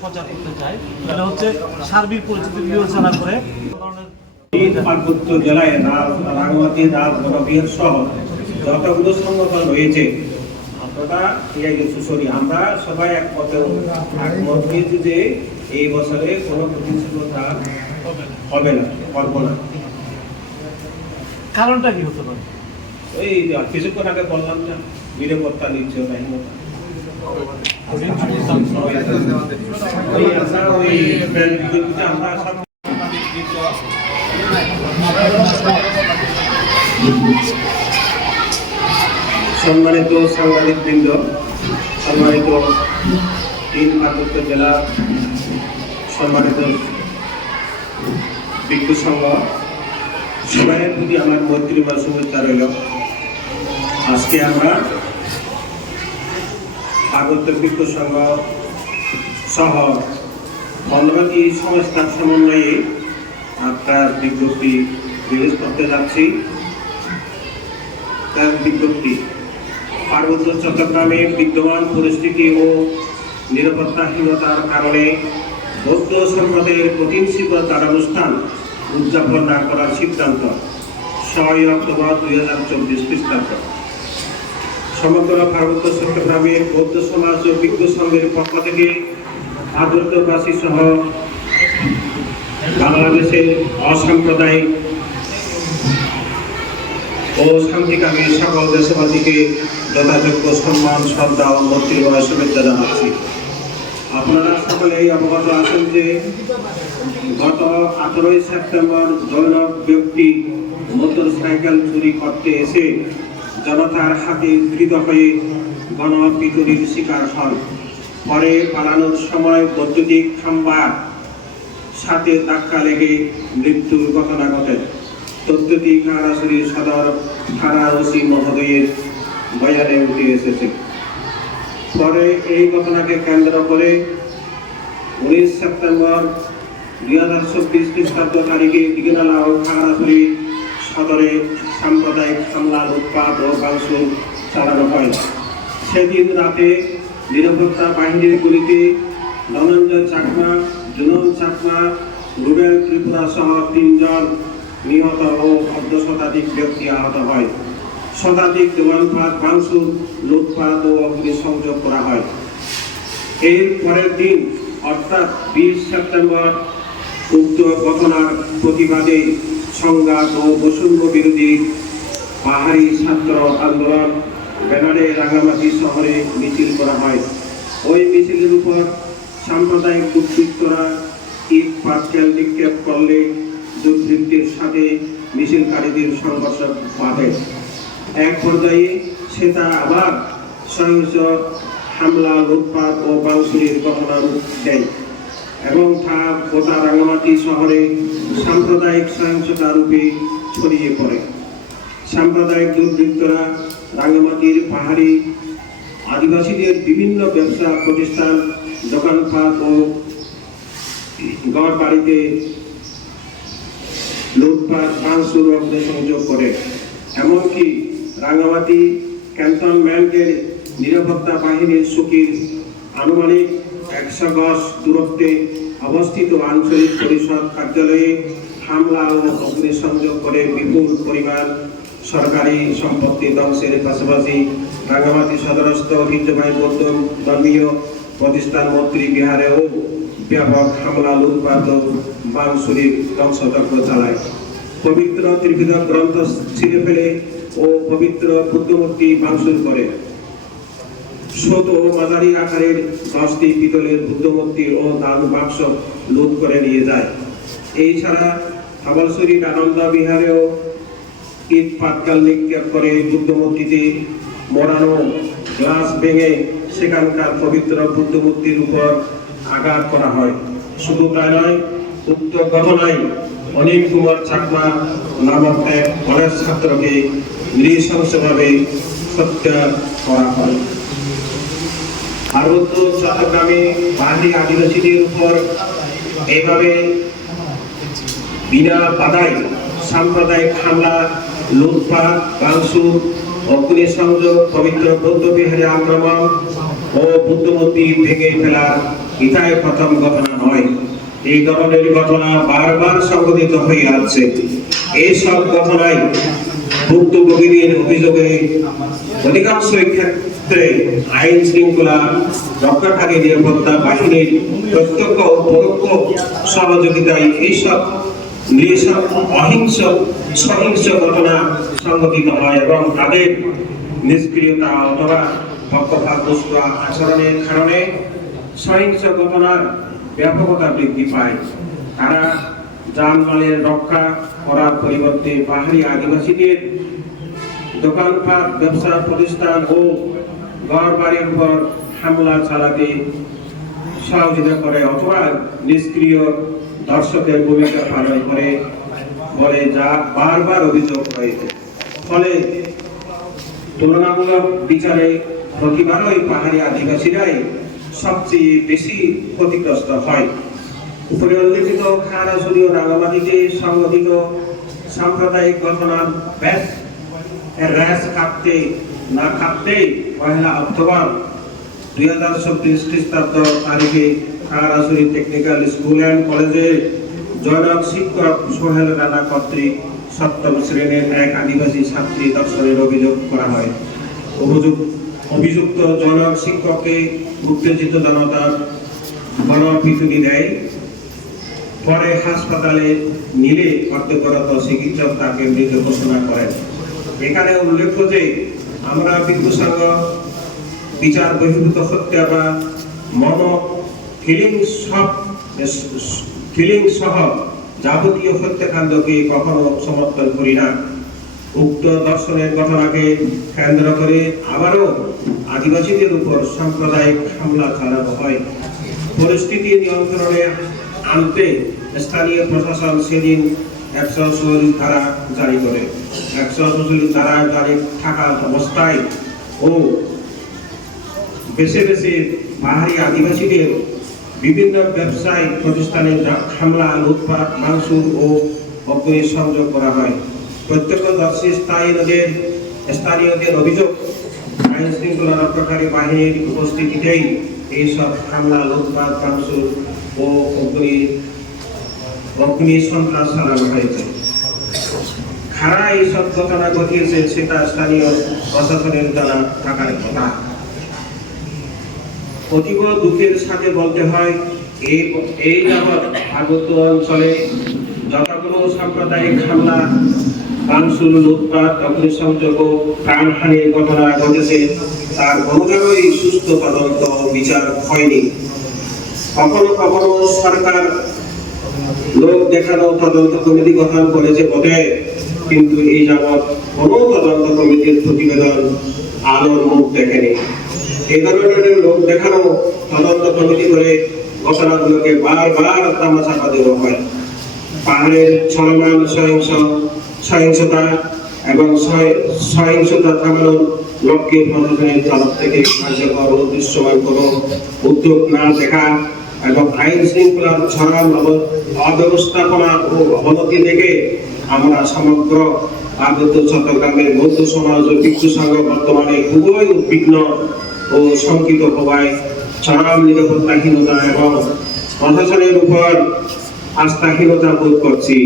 প্রচার করতে চাই এটা হচ্ছে সার্বিক পরিস্থিতি বিবেচনা করে পার্বত্য জেলায় রাঙামাটি বনবিহার সহ যতগুলো সংগঠন রয়েছে আপনারা সরি আমরা সবাই একমত হয়েছি যে এই বছরে কোনো প্রতিশ্রুতা হবে না করব না। কারণটা কি হতে পারে? ওই কিছুক্ষণ আগে বললাম না নিরাপত্তা ওই সম্মানিত সাংবাদিক বৃন্দ সম্মানিত তিন পার্বত্য জেলা সম্মানিত বিদ্যুৎ সংঘ, সবাইয়ের প্রতি আমার মৈত্রী বা শুভেচ্ছা রইল। আজকে আমরা পার্বত্য বিদ্যুৎ সংঘ সহ বন্ধবাদী সংস্থার সমন্বয়ে আপনার বিজ্ঞপ্তি রিলিজ করতে যাচ্ছি। তার বিজ্ঞপ্তি, পার্বত্য চট্টগ্রামে বিদ্যমান পরিস্থিতি ও নিরাপত্তাহীনতার কারণে বৌদ্ধ সম্প্রদায়ের প্রতিষ্ঠিত তারানুষ্ঠান উদযাপন না করার সিদ্ধান্ত, ছয় অক্টোবর দুই হাজার চব্বিশ খ্রিস্টাব্দ। সমগ্র পার্বত্য চট্টগ্রামের বৌদ্ধ সমাজ ও বিজ্ঞ সংঘের পক্ষ থেকে আদর্শবাসী সহ বাংলাদেশের অসাম্প্রদায়িক ও শান্তিকামী সকল দেশবাসীকে যথাযোগ্য সম্মান, শ্রদ্ধা ও মৈত্রীময় শুভেচ্ছা জানাচ্ছি। আপনারা সকলেই অবগত আছেন যে গত আঠেরোই সেপ্টেম্বর জৈনব ব্যক্তি মোটর সাইকেল চুরি করতে এসে জনতার হাতে ধৃত হয়ে গণপিটুরির শিকার হন। পরে পালানোর সময় বৈদ্যুতিক খাম্বার সাথে ধাক্কা লেগে মৃত্যুর ঘটনা ঘটে। তথ্যটি খাগড়াছড়ি সদর থানা ওসি মহোদয়ের বয়ানে উঠে এসেছে। পরে এই ঘটনাকে কেন্দ্র করে উনিশ সেপ্টেম্বর দুই হাজার চব্বিশ খ্রিস্টাব্দ তারিখে দিগনালা ও খাগড়াছড়ি সদরে সাম্প্রদায়িক হামলা উৎপাদ ও ভাঙচুর চালানো হয়। সেদিন রাতে নিরাপত্তা বাহিনীর গুলিতে ধনঞ্জয় চাকমা, জুনন চাকমা, রুবেল ত্রিপুরা সহ তিনজন নিহত ও অর্ধ শতাধিক ব্যক্তি আহত হয়। শতাধিক দোকানপাট ভাঙচুর লুটপাট ও অগ্নিসংযোগ করা হয়। এর পরের দিন, অর্থাৎ বিশ সেপ্টেম্বর, উক্ত ঘটনার প্রতিবাদে সংঘাত ও বৈষম্য বিরোধী পাহাড়ি ছাত্র আন্দোলন ব্যানারে রাঙামাটি শহরে মিছিল করা হয়। ওই মিছিলের উপর সাম্প্রদায়িক দুর্বৃত্তরা ইট, পাটকেল নিক্ষেপ করলে দুর্বৃত্তের সাথে মিছিলকারীদের সংঘর্ষ বাধে। এক পর্যায়ে সে সেটা আবার সহিংস হামলা, লুটপাট ও বাংশুরির ঘটনা দেয় এবং তা গোটা রাঙামাটি শহরে সাম্প্রদায়িক সহিংসতা রূপে ছড়িয়ে পড়ে। সাম্প্রদায়িক দুর্বৃত্তরা রাঙামাটির পাহাড়ি আদিবাসীদের বিভিন্ন ব্যবসা প্রতিষ্ঠান দোকানপাট ও ঘর বাড়িতে লুটপাট ভাঙচুর অগ্নিসংযোগ করে। এমনকি রাঙামাটি ক্যান্টনমেন্টের নিরাপত্তা বাহিনীর সুকির আনুমানিক একশো গজ দূরত্বে অবস্থিত আঞ্চলিক পরিষদ কার্যালয়ে হামলা ও অগ্নিসংযোগ করে বিপুল পরিমাণ সরকারি সম্পত্তি ধ্বংসের পাশাপাশি রাঙামাটি সদরস্থ ঐতিহ্যবাহী বৌদ্ধ ধর্মীয় প্রতিষ্ঠান মন্ত্রী বিহারেও ব্যাপক হামলা, লুটপাট ও বাংশুরির ধ্বংসযজ্ঞ চালায়। পবিত্র ত্রিবিধ গ্রন্থ ছিঁড়ে ফেলে ও পবিত্র বুদ্ধমূর্তি ভাঙচুর করে। ও মাঝারি আকারের পাঁচটি পিতলের বুদ্ধমূর্তি ও দান বাক্স লুট করে নিয়ে যায়। এই ছাড়া হাবলসুরির আনন্দ বিহারেও ইট পাটকাল নিক্ষেপ করে বুদ্ধমূর্তিতে মরানো গ্লাস ভেঙে সেখানকার পবিত্র বুদ্ধমূর্তির উপর আঘাত করা হয়। শুধু তাই নয়, উক্ত ঘটনায় অনিল কুমার চাকমা নামক এক কলেজ ছাত্রকে নৃশংসভাবে হত্যা করা হয়। পার্বত্য চট্টগ্রামে পাহাড়ি আদিবাসীদের উপর এইভাবে বিনা বাধায় সাম্প্রদায়িক হামলা, লুটপাট ভাঙচুর অগ্নিসংযোগ, পবিত্র বৌদ্ধ বিহারে আক্রমণ ও বুদ্ধমূর্তি ভেঙে ফেলার ইটাই প্রথম ঘটনা নয়। এই ধরনের ঘটনা বারবার সংঘটিত হয়ে আছে এইসব ঘটনায় ভুক্তভোগীদের অভিযোগে অধিকাংশ ক্ষেত্রে আইন শৃঙ্খলা রক্ষাকারী নিরাপত্তা বাহিনীর প্রত্যক্ষ ও পরোক্ষ সহযোগিতায় এইসব নিঃসব অহিংস সহিংস ঘটনা সংঘটিত হয় এবং তাদের নিষ্ক্রিয়তা অথবা পক্ষপাতদুষ্ট আচরণের কারণে সহিংস ঘটনার ব্যাপকতা বৃদ্ধি পায়। তারা যানমালের রক্ষা করার পরিবর্তে পাহাড়ি আদিবাসীদের দোকানপাট, ব্যবসা প্রতিষ্ঠান ও ঘর বাড়ির উপর হামলা চালাতে সহযোগিতা করে অথবা নিষ্ক্রিয় দর্শকের ভূমিকা পালন করে বলে যা বারবার অভিযোগ হয়েছে। ফলে তুলনামূলক বিচারে প্রতিবারই পাহাড়ি আদিবাসীরাই সবচেয়ে বেশি ক্ষতিগ্রস্ত হয়। উপরে উল্লেখিত খারাসুরি ও রাঙামাটিতে সংঘটিত সাম্প্রদায়িক ঘটনার ব্যাস র্যাস কাটতে না কাটতে পয়লা অক্টোবর দুই হাজার চব্বিশ খ্রিস্টাব্দ তারিখে খারাসুরি টেকনিক্যাল স্কুল অ্যান্ড কলেজে জয়নাথ শিক্ষক সোহেল রানা কর্তৃক সপ্তম শ্রেণির এক আদিবাসী ছাত্রী দর্শনের অভিযোগ করা হয়। অভিযোগ অভিযুক্ত জনক শিক্ষককে উত্তেজিত জনতার গণপিটুনি দেয়। পরে হাসপাতালে নিলে কর্তব্যরত চিকিৎসক তাকে মৃত ঘোষণা করেন। এখানে উল্লেখ্য যে আমরা বিদ্যুৎ বিচার বহির্ভূত হত্যা বা মন ফিলিং সব কিলিং সহ যাবতীয় হত্যাকাণ্ডকে কখনো সমর্থন করি না। উক্ত দর্শনের ঘটনাকে কেন্দ্র করে আবারও আদিবাসীদের উপর সাম্প্রদায়িক হামলা চালানো হয়। পরিস্থিতি নিয়ন্ত্রণে আনতে স্থানীয় প্রশাসন সেদিন একশো চল্লিশ ধারা জারি করে। একশো চল্লিশ ধারা জারি থাকা অবস্থায় ও বেছে বেছে পাহাড়ি আদিবাসীদের বিভিন্ন ব্যবসায়ী প্রতিষ্ঠানে হামলা, লুটপাট মাংসুর ও অগ্নি সংযোগ করা হয়। প্রত্যক্ষদর্শী স্থায়ীদের স্থানীয়দের অভিযোগ আইন শৃঙ্খলা রক্ষাকারী বাহিনীর উপস্থিতিতেই এইসব হামলা, লুটপাট মাংসুর ও অগ্নি অগ্নি সন্ত্রাস চালানো হয়েছে খারা এইসব ঘটনা ঘটিয়েছে, সেটা স্থানীয় প্রশাসনের জানা থাকার কথা। অতীব দুঃখের সাথে বলতে হয় এই এই যাবৎ আগত অঞ্চলে যতগুলো সাম্প্রদায়িক হামলা বাংশুল লুটপাট অগ্নিসংযোগ প্রাণহানির ঘটনা ঘটেছে, তার কোনোটারই সুস্থ তদন্ত বিচার হয়নি। কখনো কখনো সরকার লোক দেখানো তদন্ত কমিটি গঠন করেছে বটে, কিন্তু এই যাবৎ কোনো তদন্ত কমিটির প্রতিবেদন আলোর মুখ দেখেনি। এই ধরনের লোক দেখানো তদন্ত কমিটি করে ঘটনাগুলোকে বারবার তামাশা দেওয়া হয়। পাহাড়ের চলমান সহিংস সহিংসতা এবং সহ- সহিংসতা থামানোর লক্ষ্যে প্রশাসনের তরফ থেকে কার্যকর দৃশ্যমান কোনো উদ্যোগ না দেখা এবং আইন শৃঙ্খলার ছড়ান অব- অব্যবস্থাপনা ও অবনতি দেখে আমরা সমগ্র পার্বত্য চট্টগ্রামের বৌদ্ধ সমাজ ও ভিক্ষু সংঘ বর্তমানে খুবই উদ্বিগ্ন ও শঙ্কিত হওয়ায় চরম নিরাপত্তাহীনতা এবং প্রশাসনের উপর আস্থাহীনতা বোধ করছি।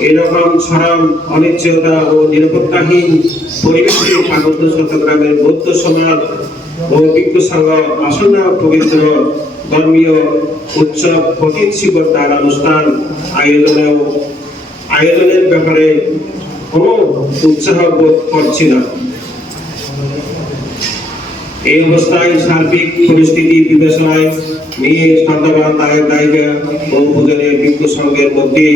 এরকম চরম অনিশ্চয়তা ও নিরাপত্তাহীন পরিবেশে পার্বত্য চট্টগ্রামের বৌদ্ধ সমাজ ও ভিক্ষু সংঘ আসন্ন পবিত্র ধর্মীয় উৎসব পতিত শিবতার অনুষ্ঠান, আয়োজনেও, আয়োজনের ব্যাপারে কোনো উৎসাহ বোধ করছি না। এই অবস্থায় সার্বিক পরিস্থিতি বিবেচনায় নিয়ে সন্তাবাদ দায়ের দায়িকা ও উপজেলের বিক্ষু সংঘের মধ্যে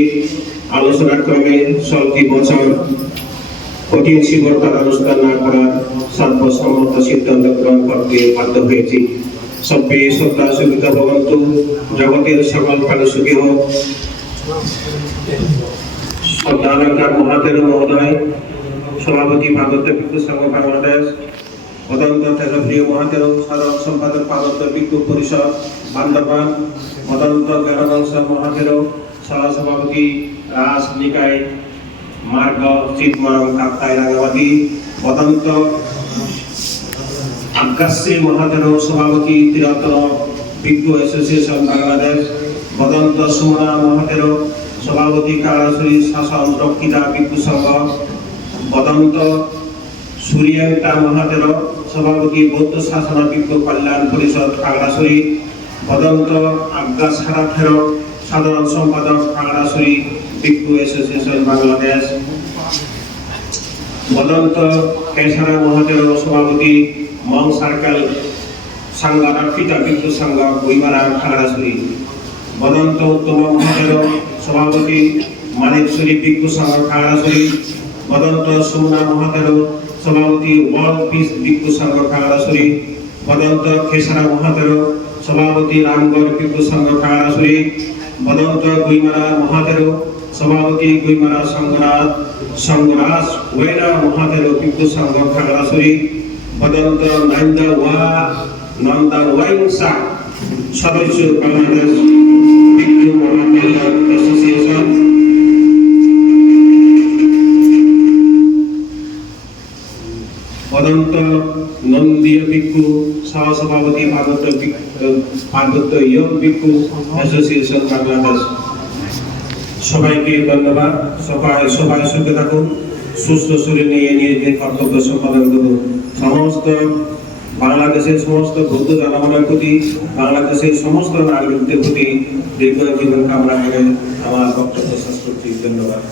আলোচনা ক্রমে চলতি বছর কঠিন শিবরতার অনুষ্ঠান না করার সর্বসম্মত সিদ্ধান্ত গ্রহণ করতে বাধ্য হয়েছি। সব্যে শ্রদ্ধা সুবিধা ভবন্তু, জগতের সকল প্রাণী সুখী হোক। শ্রদ্ধালঙ্কার মহাদেব মহোদয়, সভাপতি ভারত বিক্ষু সংঘ বাংলাদেশ মদন্ত তেজপ্রিয় মহাদেব সাধারণ সম্পাদক পার্বত্য বিক্ষু পরিষদ, বান্দরবান মদন্ত জ্ঞানবংশ মহাদেব, সহ সভাপতি রাস নিকায় মার্গ চিৎমারং কাপ্তায় রাঙাবাদী মদন্ত আজ্ঞাশ্রী মহাদেব সভাপতি তিরতন ভিক্ষু অ্যাসোসিয়েশন বাংলাদেশ, বদন্ত সুমনা মহাতেরো সভাপতি কারাসুরি শাসন রক্ষিতা ভিক্ষু সংঘ, বদন্ত সুরিয়াংটা মহাতেরো সভাপতি বৌদ্ধ শাসন ভিক্ষু কল্যাণ পরিষদ খাগড়াছড়ি বদন্ত আজ্ঞা সারাথেরো সাধারণ সম্পাদক খাগড়াছড়ি ভিক্ষু অ্যাসোসিয়েশন বাংলাদেশ, বদন্ত কেশারা মহাদেব সভাপতি মং সার্কেল সংঘ রক্ষিতা বিদ্যুৎ সংঘ বইমারা খাগড়াছড়ি বদন্ত উত্তম মহাদেব সভাপতি মানিকছড়ি বিক্ষু সংঘ খাগড়াছড়ি বদন্ত সুমনা মহাদেব সভাপতি ওয়ার্ল্ড পিস বিক্ষু সংঘ খাগড়াছড়ি বদন্ত খেসারা মহাদেব সভাপতি রামগড় বিক্ষু সংঘ খাগড়াছড়ি বদন্ত গুইমারা মহাদেব সভাপতি গুইমারা সংঘরাজ সংঘরাজ ওয়েনা মহাদেব বিক্ষু সংঘ খাগড়াছড়ি বদন্ত নাইন্দা ওয়া নন্দা ওয়াইংসা সদস্য বাংলাদেশ মহাদেব অ্যাসোসিয়েশন পদন্ত নন্দীয় ভিক্ষু, সহসভাপতি পার্বত্য পার্বত্য ইয়ং ভিক্ষু অ্যাসোসিয়েশন বাংলাদেশ। সবাইকে ধন্যবাদ। সবাই সবাই সুখে থাকুন, সুস্থ শরীর নিয়ে নিজেদের কর্তব্য সম্পাদন করুন। সমস্ত বাংলাদেশের সমস্ত বৌদ্ধ জনগণের প্রতি, বাংলাদেশের সমস্ত নাগরিকদের প্রতি দীর্ঘ জীবন কামনা করে আমার বক্তব্য শেষ করছি। ধন্যবাদ।